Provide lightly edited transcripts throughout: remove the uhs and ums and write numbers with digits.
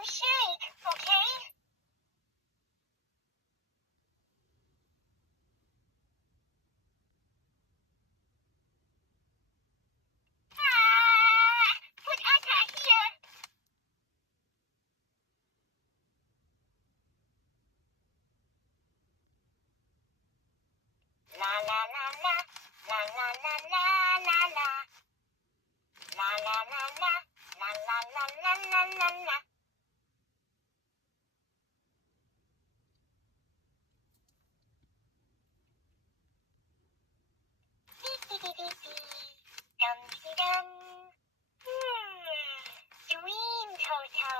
Don't shake, okay? Put Ata here. La la la la, la la la la la la. La la la la, la la la la la la la. Dum dee dum. Dream Toto.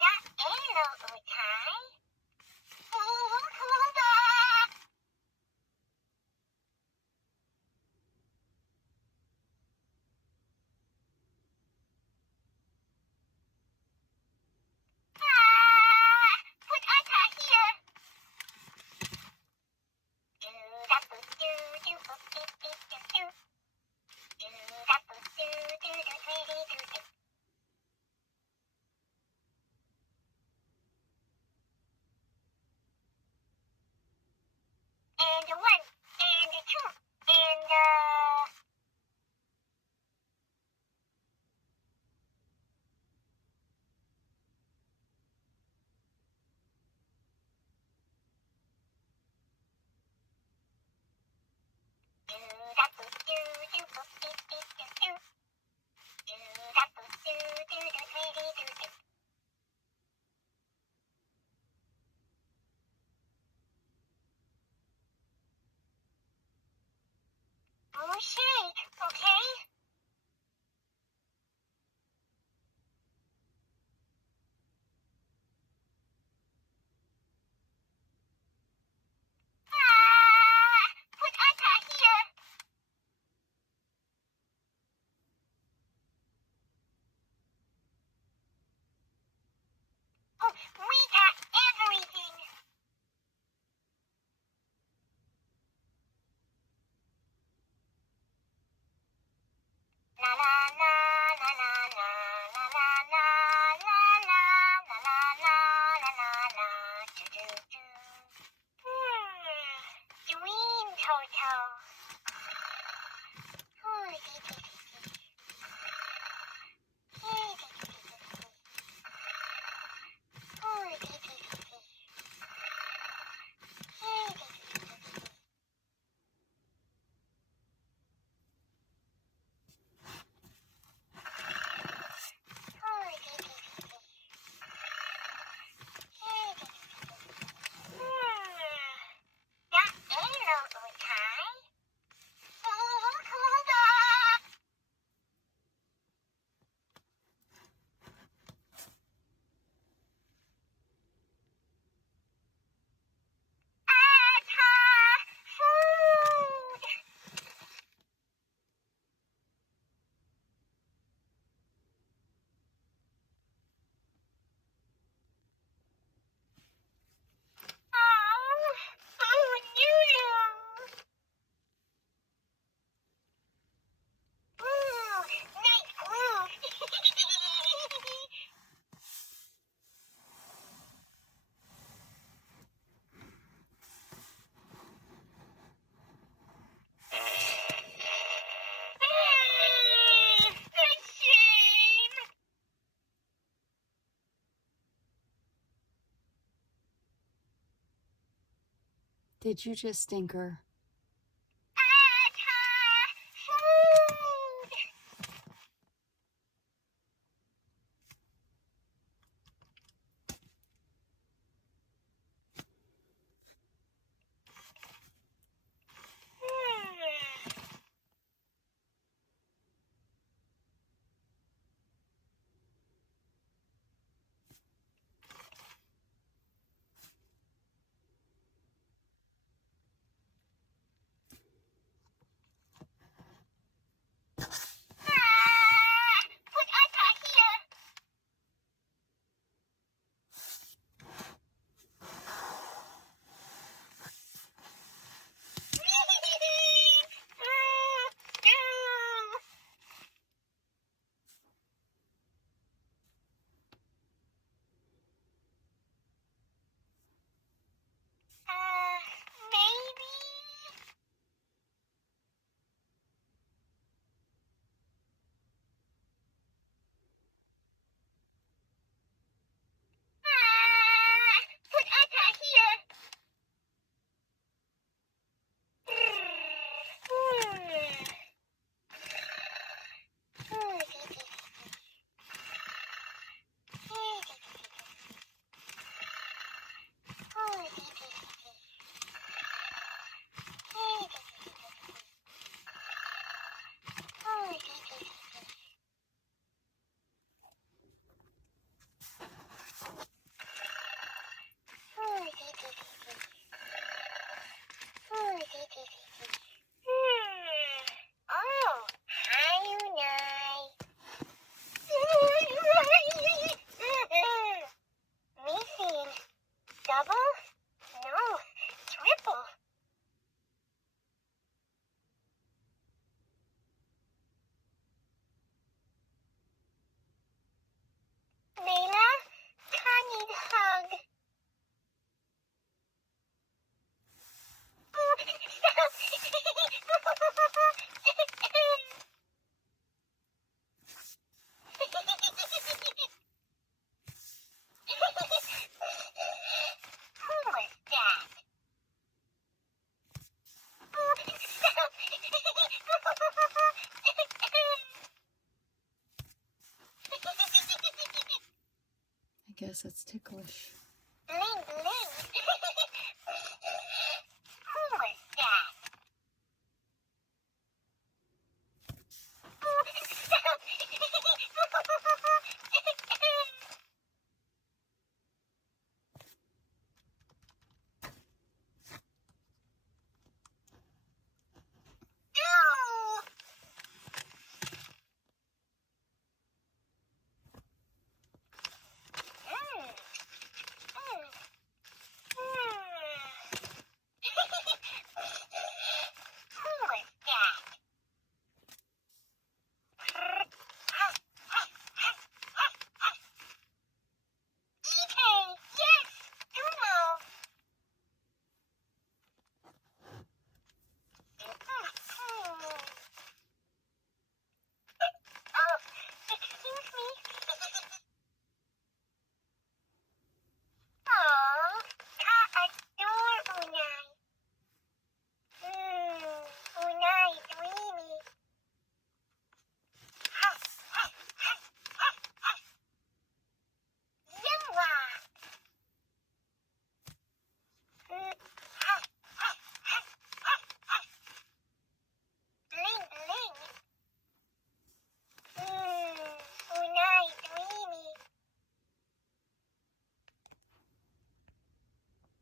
That ain't no Utai. Put Ata here. And a one, and a two, and oh, shake, okay? Put Ata here. Oh, we got everything. La la la la la la la la la la la la la la la la do do do. Dream Toto. That ain't no Utai. Ata! Food! Oh, Nulu! Ooh, nice groove! A shame! Did you just stinker? Ata! Food! guess that's ticklish.